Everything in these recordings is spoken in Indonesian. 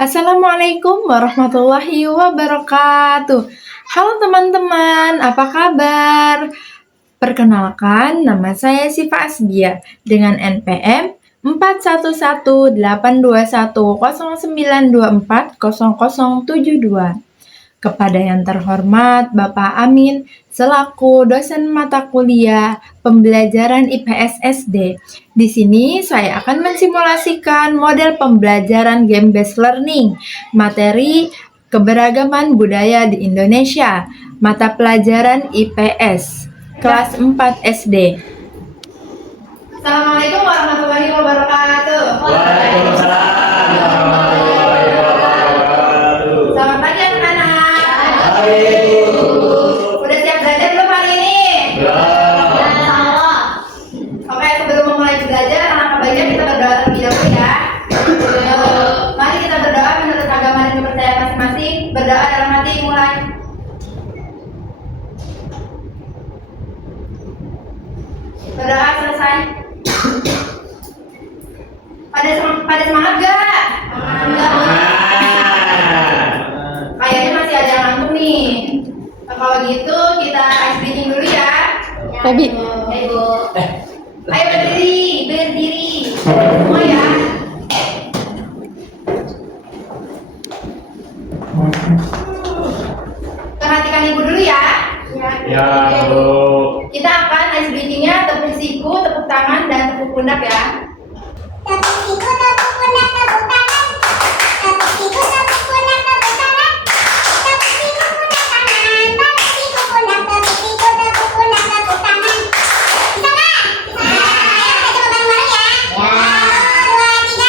Assalamualaikum warahmatullahi wabarakatuh. Halo teman-teman, apa kabar? Perkenalkan, nama saya Siva Asbia dengan NPM 41818109240072. Kepada yang terhormat Bapak Amin selaku dosen mata kuliah pembelajaran IPS SD. Di sini saya akan mensimulasikan model pembelajaran game-based learning, materi keberagaman budaya di Indonesia, mata pelajaran IPS, kelas 4 SD. Assalamualaikum warahmatullahi wabarakatuh. Waalaikumsalam warahmatullahi wabarakatuh. Selamat pagi anak-anak. Hai Bu. Udah siap belajar belum hari ini? Belum. Oke, sebelum memulai belajar, alangkah baiknya kita berdoa terlebih dahulu ya. Mari kita berdoa menurut agama dan kepercayaan masing-masing. Berdoa dalam hati, mulai. Berdoa selesai. Pada semangat gak? Kayaknya masih ada yang ngantuk nih. Kalau gitu kita ice breathing dulu ya. Baby. Ayo berdiri semua ya. Perhatikan ibu dulu ya. Ya Bu. Kita akan ice breathing-nya tepuk siku, tepuk tangan, dan tepuk pundak ya. Tepuk siku, tepuk pundak, tepuk tangan. Tepuk siku, tepuk pundak, tepuk tangan. Tepuk siku, pundak, tangan. Tepuk siku, pundak, tepuk siku, tepuk pundak, tepuk tangan. Bisa nggak? Bisa. Ayo kita coba bareng-bareng ya. 1, 2, 3.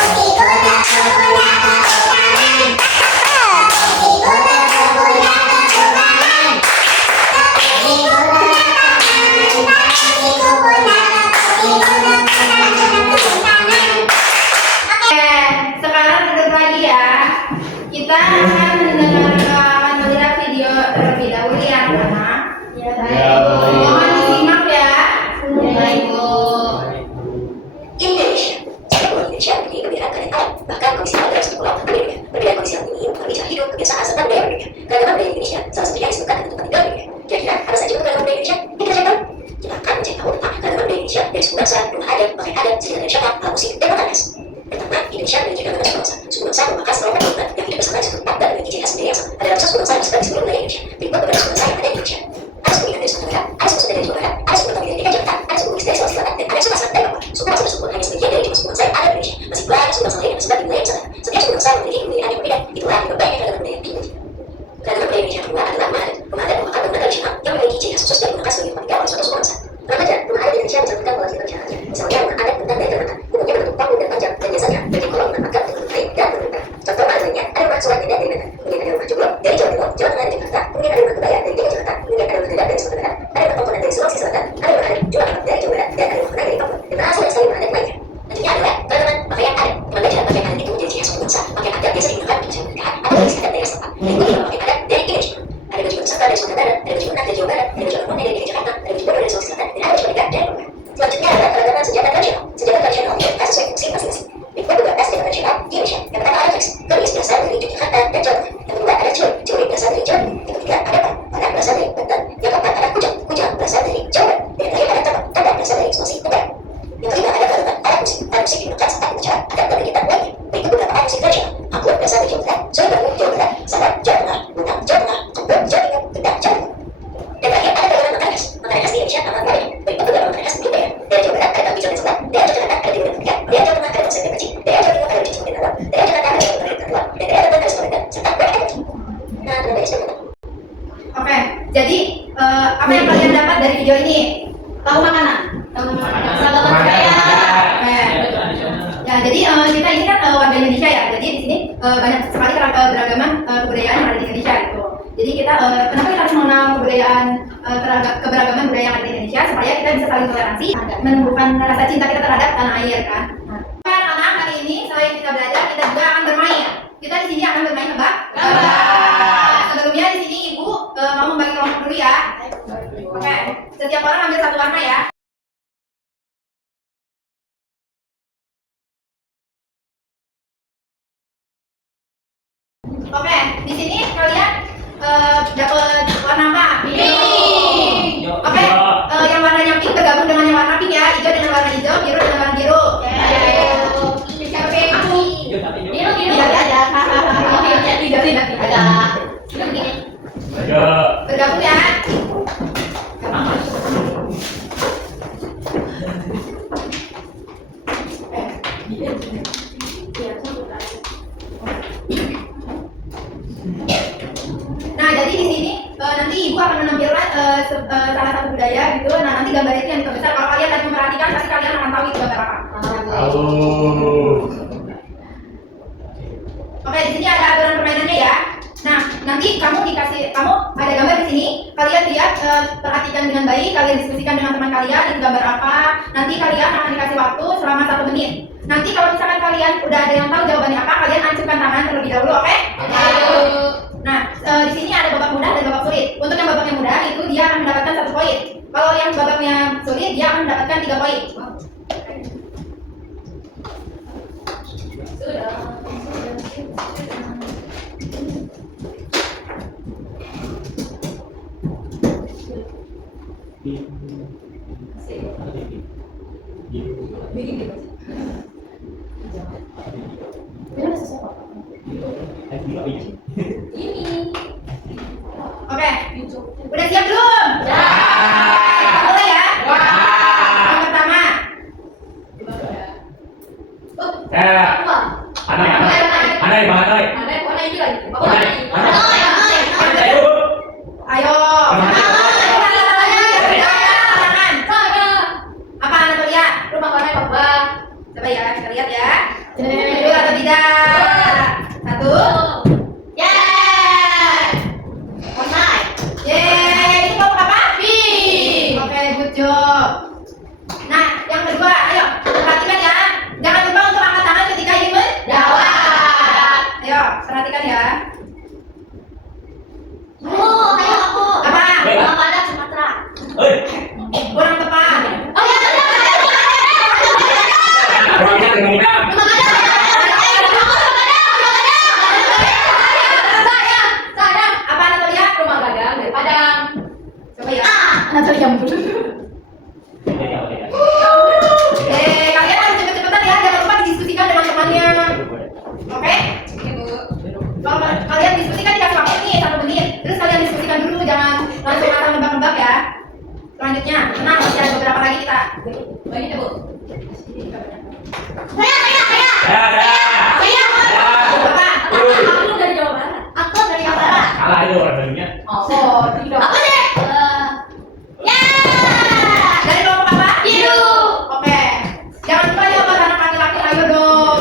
Tepuk siku, tepuk pundak, tepuk tangan. Tepuk siku, tepuk pundak, tepuk tangan. Tepuk siku, pundak, tangan. Tepuk siku, pundak, tepuk siku, tepuk tangan, tepuk tangan. Oke, sekarang duduk lagi ya. Kita akan melihat video terlebih dahulu ya, anak-anak. Ya, Baik, Bu. baik. Mohon disimak ya. Baik, Bu. Indonesia. Sepak bola Indonesia memiliki kebudayaan dan alam. Bahkan Komisi Alam dalam satu pulau berbeda. Perbedaan Komisi Alam ini mengalami cara hidup, kebiasaan, serta budaya berbeda. Keragaman budaya Indonesia salah satunya disebutkan dengan tempat tinggal berbeda. Kira-kira apa saja keragaman budaya Indonesia? Kita cari tahu. Kita akan mencari tahu tentang keragaman budaya Indonesia dari suku bangsa, rumah adat, pakaian adat, seni dan wisata, alat musik, dan makanan khas. Pertama, Indonesia memiliki ragam suku bangsa. Suku bangsa merupakan sekelompok kelompok yang hidup bersama di suatu tempat dan memiliki ciri khas sendiri yang sama. Ada ratusan suku bangsa yang tersebar di seluruh wilayah Indonesia. Berikut beberapa suku bangsa yang ada di Indonesia. Ada suku Minang dari Sumatera Barat, ada suku Sunda dari Jawa Barat, ada suku Betawi dari DKI Jakarta, ada suku Bugis dari Sulawesi Selatan, dan ada suku Sasak dari Papua. Suku bangsa tersebut hanya sebagian dari jumlah suku bangsa yang ada di Indonesia. Masih banyak suku bangsa lain yang tersebar di wilayah yang sama. Setiap suku bangsa memiliki kebudayaan yang berbeda. Itulah yang berbeda keragaman budaya yang dimiliki. Keragaman budaya Indonesia kedua adalah rumah adat. Rumah adat merupakan bangunan tradisional yang memiliki ciri khas khusus dan digunakan sebagai tempat tinggal oleh suatu suku bangsa. Rumah adat di Indonesia mencantumkan pola hidup masyarakat. Misalnya rumah adat tentang daya terbatas, umumnya berbentuk panggung dan panjang, dan biasanya berbentuk kolom dengan atap dengan kain dan berbentuk. Contoh rumah lainnya ada rumah Surat Medan dari Medan, kemudian ada rumah Joglo dari Jawa Timur, Jawa Tengah dan Jakarta, kemudian ada rumah Kebaya dari DKI Jakarta, kemudian ada rumah Gedang dari Sumatera Barat, ada rumah Tongkonan dari Sulawesi Selatan, ada rumah adat Juang dari Jawa Barat, dan ada rumah Penang dari Papua, dan berasal dari sekali rumah adat lainnya. Selanjutnya adalah keragaman pakaian adat. Di mana dalam pakaian adat itu menjadi ciri khas suku bangsa. Pakaian adat biasa digunakan untuk upacara pernikahan atau tradisi adat daerah setempat. Berikut adalah pakaian adat dari Indonesia. Ada baju Nusantara dari Sumatera Barat, ada baju Minang dari Jawa Barat, ada baju Ambon dari DKI Jakarta, ada baju Bodo dari Sulawesi Selatan, dan ada baju Batik dari Papua. Selanjutnya adalah keragaman senjata tradisional. Senjata tradisional diberikan sesuai fungsi masing-masing. Berikut beberapa senjata tradisional di Indonesia. Yang pertama ada keris. Keris berasal dari Yogyakarta dan Jawa Tengah. Yang kedua ada celurit. Celurit berasal dari Jawa Timur. Yang ketiga ada pan. Pan berasal dari Banten. Yang keempat ada kujang. Kujang berasal dari Jawa Barat. Dan yang terakhir ada tombak. Tombak berasal dari Sulawesi Tenggara. Yang kelima ada garuda. Alat musik. Alat musik digunakan saat upacara adat dan kegiatan lainnya. Berikut beberapa alat musik tradisional. Angklung berasal dari Jawa Barat. Solo Bangun Jawa Barat. Sabar Jawa Tengah. Bunang Jawa Tengah. Kembang Jawa Timur. Kendang Jawa Timur. Dan terakhir ada keragaman makanan khas. Makanan khas di Indonesia amat banyak. Berikut beberapa makanan khas milik daerah. Daerah Jawa Barat ada tahu hijau dan sebelah. Daerah Jakarta ada timun dan ikan. Daerah Jawa Tengah ada tongseng dan kacang. Daerah Jawa Timur ada ubi dan bawang. Daerah Jakarta ada telur dan telur. Dan daerah Banten ada sambal dan serta kue ayam. Nah, terima kasih. Oke, jadi apa yang kalian dapat dari video ini? Tahu makanan? Tahu makanan. Sahabat budaya. Ya, jadi kita ini kan warga Indonesia ya. Jadi di sini banyak sekali keragaman kebudayaan yang ada di Indonesia gitu. Jadi kita kenapa kita harus mengenal kebudayaan keberagaman budaya yang ada di Indonesia supaya kita bisa saling toleransi, menumbuhkan rasa cinta kita terhadap tanah air kan. Nah, anak-anak hari ini selain kita belajar, kita juga akan bermain. Kita di sini akan bermain apa? Sebelumnya di sini ibu mau membagi kelompok dulu ya. Oke, setiap orang ambil satu warna ya. di sini kalian dapat warna apa? Pink. Oke, yang warnanya pink bergabung dengan yang warna pink ya. Hijau dengan warna hijau, biru dengan warna biru. Siapa pink? Aku. Biru aja. Tidak. Ayo. Bergabung ya. Nah, jadi di sini nanti ibu akan menampilkan salah satu budaya gitu. Nah, nanti gambar itu yang terbesar. Kalau kalian tadi memperhatikan, pasti kalian akan tahu itu gambar apa. Tahu. Oke, di sini ada aturan permainannya ya. Nah, nanti kamu ada gambar di sini. Kalian lihat, perhatikan dengan baik. Kalian diskusikan dengan teman kalian itu gambar apa. Nanti kalian akan dikasih waktu selama 1 menit. Nanti kalau misalkan kalian udah ada yang tahu jawabannya apa, kalian ancurkan tangan terlebih dahulu, oke? Nah, di sini ada babak mudah dan babak sulit. Untuk yang babak yang mudah itu dia akan mendapatkan 1 poin. Kalau yang babaknya sulit dia akan mendapatkan 3 poin. Oke, udah siap belum? Mulai ya. Yang pertama. Ayo. Apa Anatolia? Coba ya, kita lihat ya. Betul atau tidak? 1. Yeay, ini kamu apa? Oke, good job. Nah, yang kedua, ayo perhatikan ya. Jangan lupa untuk angkat tangan ketika ingin menjawab. Ayo, perhatikan ya. Apa? Kurang tepat. Apa Anatolia? Coba ya. Kalian harus cepet-cepetan ya. Jangan lupa didiskusikan dengan temannya. Oke? Kalau kalian diskusikan dikasih waktu nih 1 menit. Terus kalian diskusikan dulu, jangan langsung asal nebak-nebak ya. Selanjutnya, tenang, masih ada beberapa lagi kita. Dari kelompok apa? Oke. Jangan lupa ya buat anak laki-laki, ayo dong.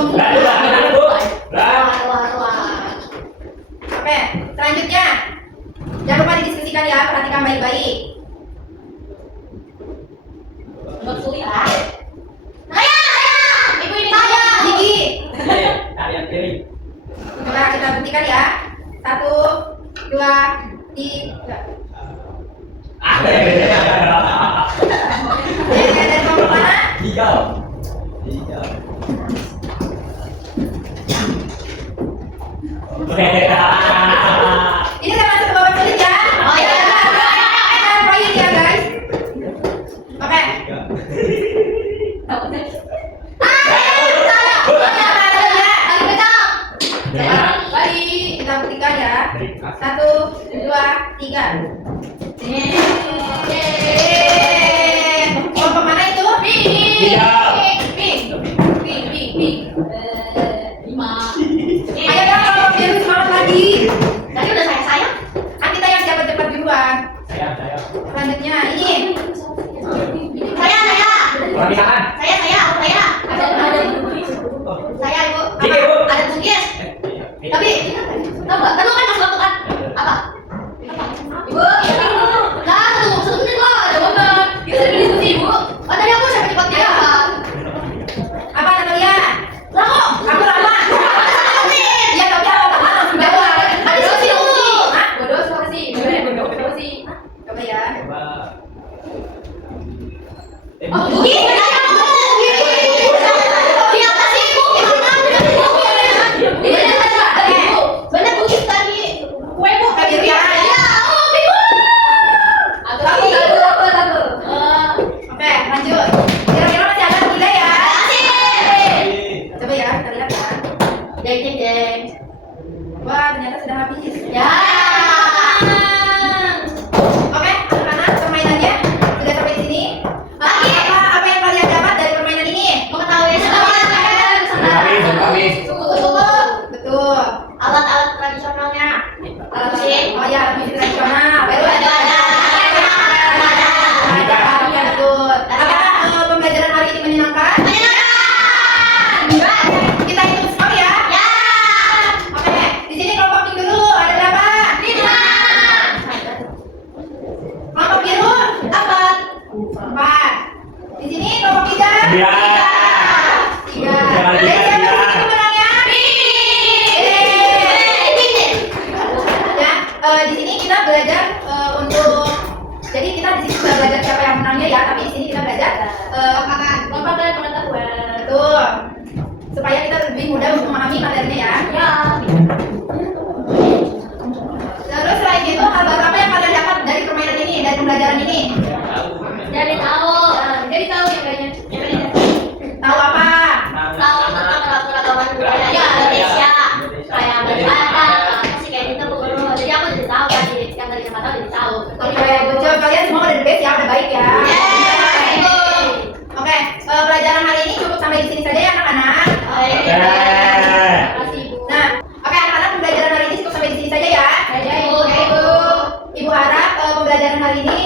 Oke, selanjutnya. Jangan lupa didiskusikan ya, perhatikan baik-baik. Gigi. Coba kita buktikan ya. 1, 2, 3. Dari kelompok mana? Ini udah masuk ke babak sulit ya. Kita proyek ya guys. Oke. Kita buktikan ya. 1, 2, 3. Kelompok mana itu? Ayo dong kelompok biru semangat lagi. Kan kita yang siapa cepat duluan. Selanjutnya ini. Saya ibu. Ada tugas. Tapi tahu nggak? Tahu kan mas lakukan apa? Ibu. Nah, 1 menit lah. Jawaban. Kita sudah diskusi ibu. Tadi aku sampai cepat ya. Apa Natalia? Lama. Aku lama. Iya tapi aku lama langsung jawab. Ada diskusi dulu. Hah? Bodoh sih. Bodoh sih. Coba ya. Oh, benar Bugis tadi. Dia. Tiga. Jangan Jadi siapa dia. sih pemenangnya? Ya, di sini kita belajar jadi kita di sini sudah belajar siapa yang menangnya ya, tapi di sini kita belajar lompat dan pengetahuan. Betul. Supaya kita lebih mudah untuk memahami materinya ya. Ya. Terus selain itu hal baru apa yang kalian dapat dari permainan ini, dari pembelajaran ini? Jadi tahu yang kayaknya. Tahu apa? Tahu tentang keragaman budaya Indonesia. Kayak bagaimana sih kayak gitu guru. Jadi aku jadi tahu kan yang dari kata jadi tahu. Oke, coba kalian semua udah the best ya, udah baik ya. Oke, pelajaran hari ini cukup sampai di sini saja ya anak-anak. Nah, oke anak-anak, pembelajaran hari ini cukup sampai di sini saja ya. Ibu harap pembelajaran hari ini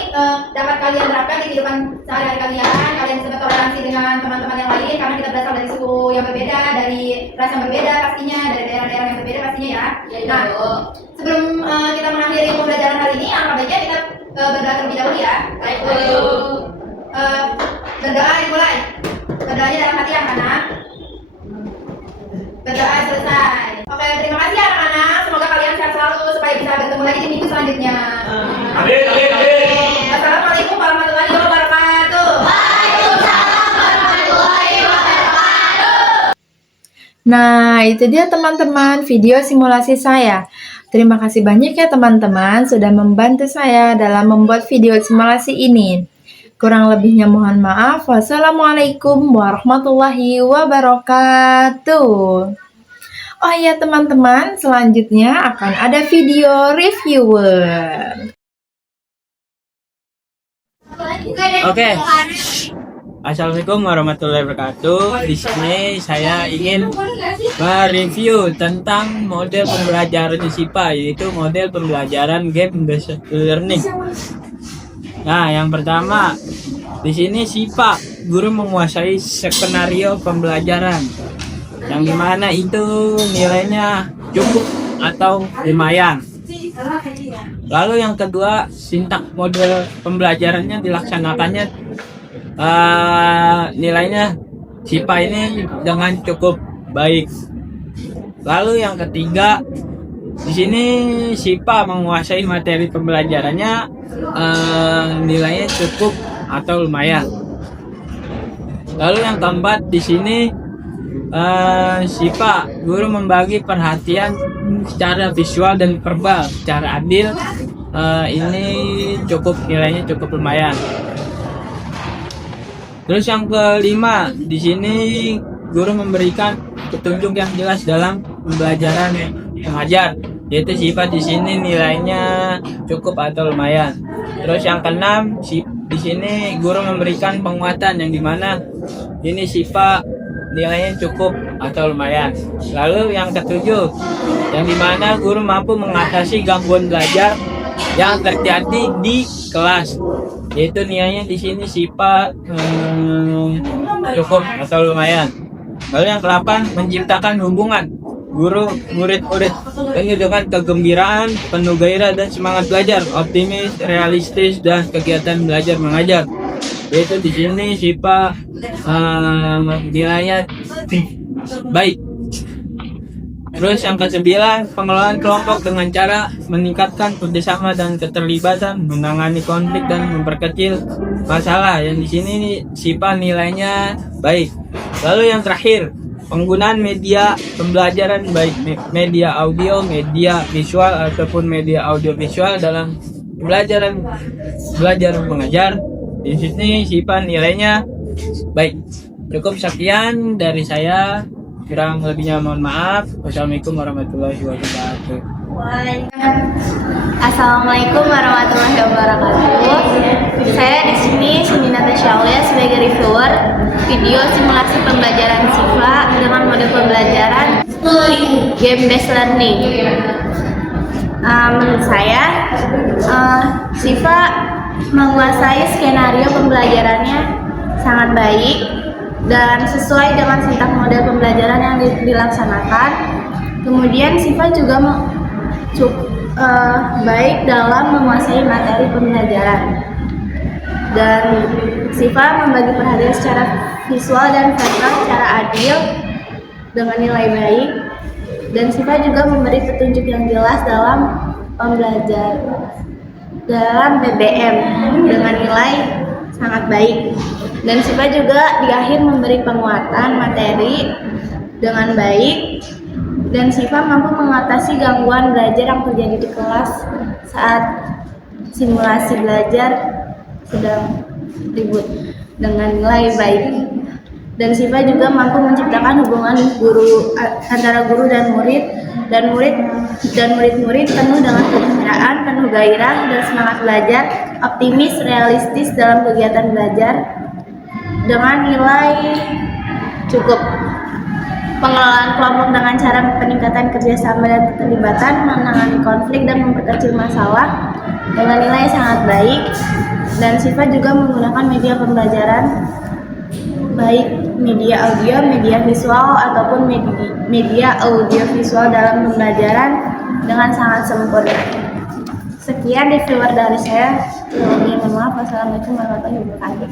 dapat kalian terapkan di kehidupan sehari-hari kalian. Kalian bisa bertoleransi dengan teman-teman yang lain karena kita berasal dari suku yang berbeda, dari ras yang berbeda pastinya, dari daerah-daerah yang berbeda pastinya ya. Nah, sebelum kita mengakhiri pembelajaran hari ini, alangkah baiknya kita berdoa terlebih dahulu ya. Berdoa dimulai. Berdoanya dalam hati anak-anak. Berdoa selesai. Oke, terima kasih anak-anak. Semoga kalian sehat selalu supaya bisa bertemu lagi di minggu selanjutnya. Amin. Assalamualaikum warahmatullahi wabarakatuh. Nah, itu dia teman-teman video simulasi saya. Terima kasih banyak ya teman-teman sudah membantu saya dalam membuat video simulasi ini. Kurang lebihnya mohon maaf. Wassalamualaikum warahmatullahi wabarakatuh. Oh iya teman-teman, selanjutnya akan ada video reviewer. Oke. Assalamualaikum warahmatullahi wabarakatuh. Di sini saya ingin mereview tentang model pembelajaran di SIPA, yaitu model pembelajaran game based learning. Nah, yang pertama di sini SIPA, guru menguasai skenario pembelajaran, yang dimana itu nilainya cukup atau lumayan. Lalu yang kedua, sintak model pembelajarannya dilaksanakannya nilainya SIPA ini dengan cukup baik. Lalu yang ketiga, di sini SIPA menguasai materi pembelajarannya nilainya cukup atau lumayan. Lalu yang keempat, di sini SIPA guru membagi perhatian secara visual dan verbal secara adil. Ini cukup, nilainya cukup lumayan. Terus yang kelima, di sini guru memberikan petunjuk yang jelas dalam pembelajaran mengajar, yaitu SIPA di sini nilainya cukup atau lumayan. Terus yang keenam, di sini guru memberikan penguatan, yang dimana ini SIPA nilainya cukup atau lumayan. Lalu yang ketujuh, yang dimana guru mampu mengatasi gangguan belajar yang terjadi di kelas, yaitu nilainya di sini SIPA cukup atau lumayan. Lalu yang ke-8, menciptakan hubungan guru murid-murid dengan kegembiraan, penuh gairah dan semangat belajar, optimis, realistis dan kegiatan belajar mengajar. Yaitu di sini SIPA nilainya baik. Terus yang ke-9, pengelolaan kelompok dengan cara meningkatkan kerjasama dan keterlibatan, menangani konflik dan memperkecil masalah. Yang di sini SIPA nilainya baik. Lalu yang terakhir, penggunaan media pembelajaran baik media audio, media visual ataupun media audio visual dalam belajar mengajar. Di sini SIPA nilainya baik. Cukup sekian dari saya. Kurang lebihnya mohon maaf. Wassalamualaikum warahmatullahi wabarakatuh. Assalamualaikum warahmatullahi wabarakatuh. Saya di sini Sunina Tasyawiya sebagai reviewer video simulasi pembelajaran SIPA dengan model pembelajaran game based learning. Menurut saya, SIPA menguasai skenario pembelajarannya sangat baik dan sesuai dengan sintak model pembelajaran yang dilaksanakan. Kemudian SIPA juga baik dalam menguasai materi pembelajaran, dan SIPA membagi perhatian secara visual dan verbal secara adil dengan nilai baik, dan Siva juga memberi petunjuk yang jelas dalam dalam BBM dengan nilai sangat baik, dan Siva juga di akhir memberi penguatan materi dengan baik, dan Siva mampu mengatasi gangguan belajar yang terjadi di kelas saat simulasi belajar sedang ribut dengan nilai baik. Dan Siva juga mampu menciptakan hubungan antara guru dan murid murid-murid penuh dengan kegembiraan, penuh gairah dan semangat belajar, optimis, realistis dalam kegiatan belajar dengan nilai cukup. Pengelolaan kelompok dengan cara peningkatan kerjasama dan keterlibatan, menangani konflik dan memperkecil masalah dengan nilai sangat baik. Dan Siva juga menggunakan media pembelajaran baik media audio, media visual ataupun media audio visual dalam pembelajaran dengan sangat sempurna. Sekian reviewer dari saya. Mohon maaf. Wassalamualaikum warahmatullahi wabarakatuh.